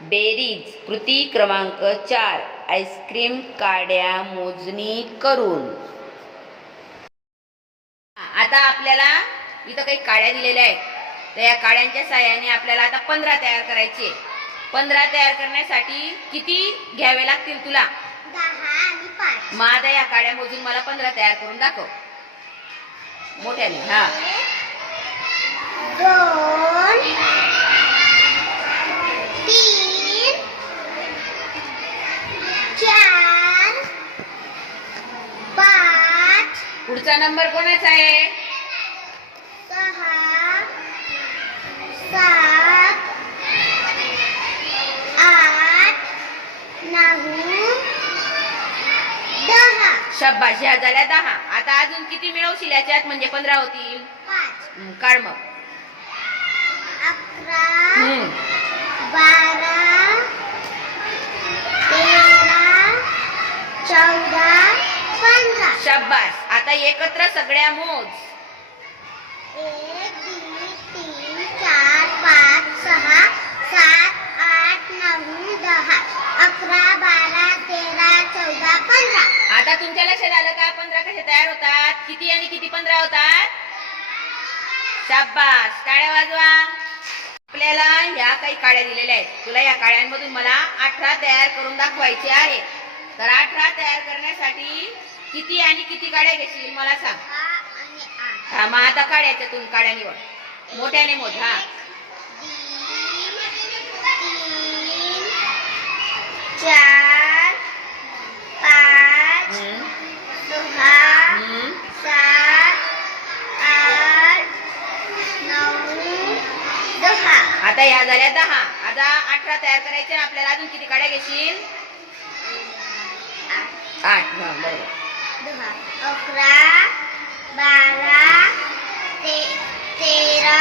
बेरीज कृती क्रमांक चार आईस्क्रीम काड्या मोजणी करून. आता आपल्याला इथं काही काड्या दिलेल्या आहेत. तर या काड्यांच्या साह्याने आपल्याला आता पंधरा तयार करायचे. पंधरा तयार करण्यासाठी किती घ्यावे लागतील तुला? आता या काड्या मोजून मला पंधरा तयार करून दाखव. मोठ्याने हा. पुढचा नंबर कोणाचा आहे? सहा सात आठ नऊ दहा. शब्बाश ह्या झाल्या दहा. आता अजून किती मिळवशील याच्यात? म्हणजे पंधरा होतील. पाच. हं, काढ मग. अकरा हं. बारा तेरा चौदा पंधरा. शब्बाश आता एकत्र सगळ्या मोज एक दोन तीन चार पाच सहा सात आठ नऊ दहा अकरा बारा तेरा चौदा पंधरा. आता तुमच्या लक्षात आलं का? पंधरा कसे तयार होतात? किती आणि किती पंधरा होतात? शाबास टाळ्या वाजवा. आपल्याला ह्या काही काड्या दिलेल्या आहेत. तुला या काड्यांमधून मला अठरा तयार करून दाखवायचे आहे. तर अठरा तयार करण्यासाठी किती आणि किती काड्या घेशील मला सांग. हा मग आता काढ याच्यातून काड्या निवड. मोठ्याने मोठ हा. चार पाच सहा. सात आठ नऊ दहा. आता ह्या झाल्या दहा. आता अठरा तयार करायचे. आणि आपल्याला अजून किती काड्या घेशील? आठ. आठ. हा बरोबर. दहा अकरा बारा ते तेरा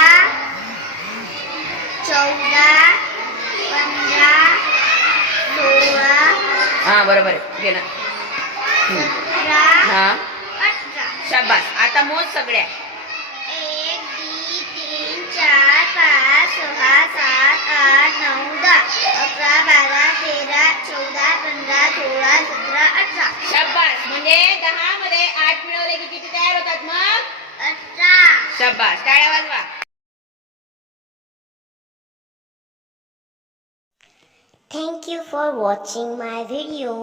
चौदा पंधरा सोळा हा बरोबर आहे. घे ना. सतरा हा. अठरा. शाबास. आता मोज सगळ्या. एक दोन तीन चार पाच सहा सात आठ नऊ दहा. अकरा बारा तेरा चौदा पंधरा सोळा सतरा अठरा. म्हणजे दहा मध्ये आठ मिळवले की किती तयार होतात मग? शाबास. टाळ्या वाजवा. Thank you for watching my video.